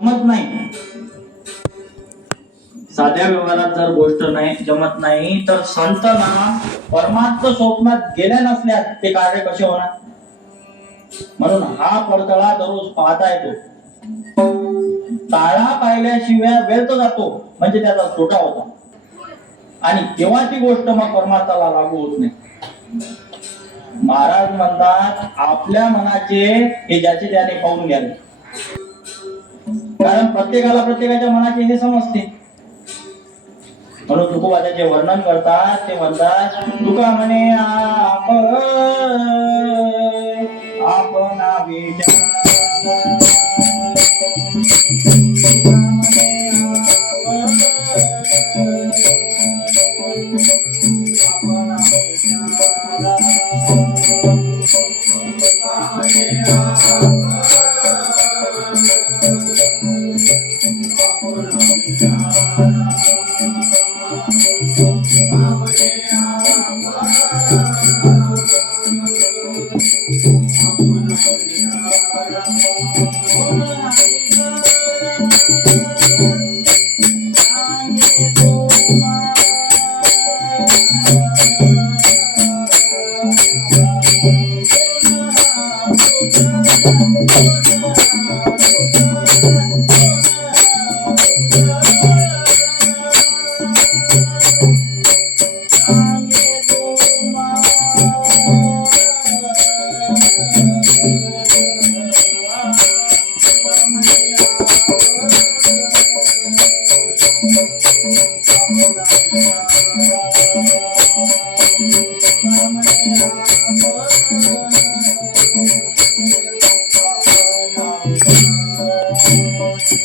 जमत नाही. साध्या व्यवहारात जर गोष्ट नाही जमत नाही तर संत ना परमात्म स्वप्नात गेल्या नसल्यास ते कार्य कसे होणार? म्हणून हा पडतळा दररोज पाहता येतो. ताळा पाहिल्याशिवाय व्यर्थ जातो म्हणजे त्याचा तोटा होता. आणि तेव्हा ती गोष्ट मग परमात्माला लागू होत नाही? महाराज म्हणतात आपल्या मनाचे हे ज्याचे त्याने पाहून घ्यावे. कारण प्रत्येकाला प्रत्येकाच्या मनाचे हे समजते. म्हणून तुकोबाचे जे वर्णन करतात ते म्हणतात तुका म्हणे आपण आपणा विचार तुका म्हणे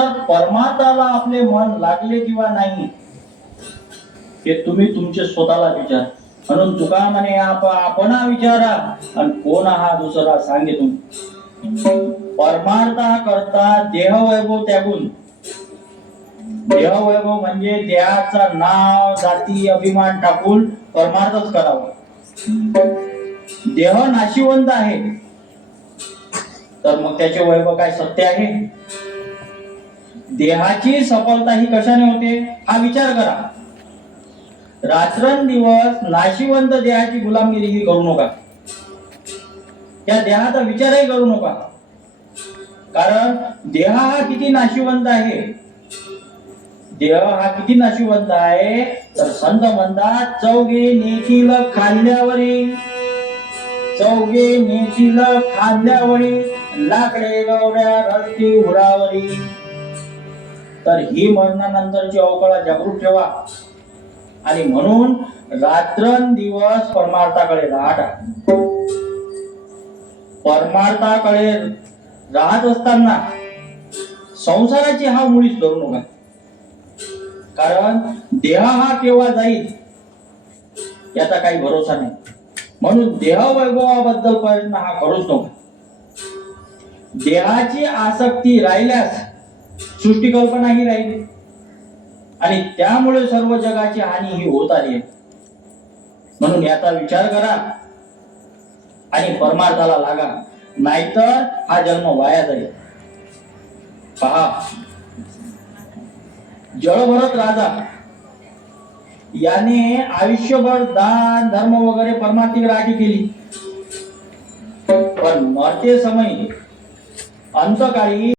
तर परमात्माला आपले मन लागले किंवा नाही हे तुम्ही तुमचे स्वतःला विचार. म्हणून तुका म्हणे आपण विचारा आणि कोण हा दुसरा सांगे तुम्ही परमार्था करता देह वैभव त्यागून. देह वैभव म्हणजे देहाचा नाव जाती अभिमान टाकून परमार्थच करावा. देह नाशिवंत आहे. तर मग त्याचे वैभव काय सत्य आहे? देहाची सफलता ही कशाने होते? हा विचार करा. रात्रंदिवस नाशिवंत देहाची गुलामगिरी ही करू नका. त्या देहाचा विचारही करू नका. कारण देह हा किती नाशिवंत आहे? देह हा किती नाशिवंत आहे? तर संत म्हणतात चौघे नेतील खाल्ल्यावरी. चौघे नेतील खाल्ल्यावरी लाकडे गवड्या रस्ती उरावरी. तर ही मरणानंतरची अवकळा जागृत ठेवा. आणि म्हणून रात्रंदिवस परमार्थाकडे राहता परमार्थाकडे राहत असताना संसाराची हा मुळीच धरू नका. कारण देह हा केव्हा जाईल याचा काही भरोसा नाही. म्हणून देह वैभवाबद्दल प्रयत्न हा करूच नका. देहाची आसक्ती राहिल्यास सृष्टी कल्पना ही राहिली. आणि त्यामुळे सर्व जगाची हानी ही होत आली आहे. म्हणून याचा विचार करा. आणि परमार्थाला लागा. नाहीतर हा जन्म वाया जाईल. पहा. जळभरत राजा. याने आयुष्यभर दान धर्म वगैरे परमार्थिक राखी केली. पण मरते समय अंतकाळी